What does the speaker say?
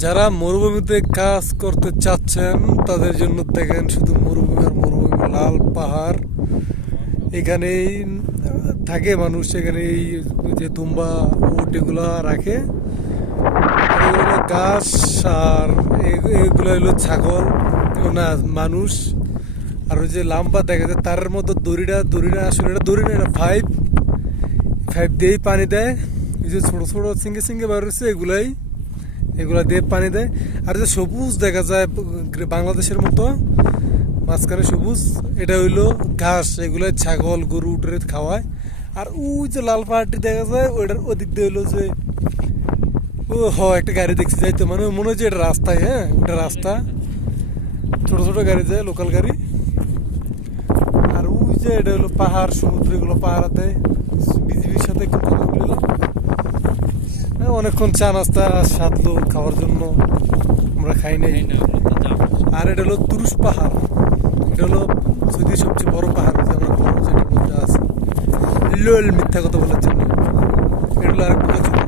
যারা মরুভূমিতে কাজ করতে চাচ্ছেন, তাদের জন্য দেখেন শুধু মরুভূমি আর মরুভূমি লাল পাহাড়। এখানেই থাকে মানুষ, এখানে এই যে দুম্বা উট এগুলা রাখে। ঘাস আর এগুলো হলো ছাগল। না, মানুষ। আর ওই যে লাম্বা দেখা যায় তার মতো দড়িটা দড়িটা আসলে এটা দড়ি না, এটা ফাইভ ফাইভ দিয়েই পানি দেয়। এই যে ছোট ছোট সিঙ্গে সিঙ্গে বার হচ্ছে এগুলাই। এগুলা দিয়ে পানি দেয়। আর যে সবুজ দেখা যায় বাংলাদেশের মতো, মাঝখানে সবুজ, এটা হইল ঘাস, এগুলো ছাগল, গরু উঠে খাওয়ায়। আর ওই যে লাল পাহাড়টি দেখা যায়, ওইটার ওদিক দিয়ে হইল যে, ও হ, একটা গাড়ি দেখছি যাই তো মানে মনে হচ্ছে এটা রাস্তায় হ্যাঁ ওটা রাস্তা। ছোট ছোট গাড়ি যায়, লোকাল গাড়ি। আর ওই যে এটা হলো পাহাড়, সমুদ্র, এগুলো পাহাড়াতে বিজিবির সাথে কথা অনেকক্ষণ চা নাস্তা সাতলো খাওয়ার জন্য আমরা খাই নাই। আর এটা হলো তুরুষ পাহাড়। এটা হলো সৌদির সবচেয়ে বড় পাহাড় যে আমরা বড় যেটার মধ্যে আছে। লোল মিথ্যা কথা বলার জন্য। এটা হলো আরেকটা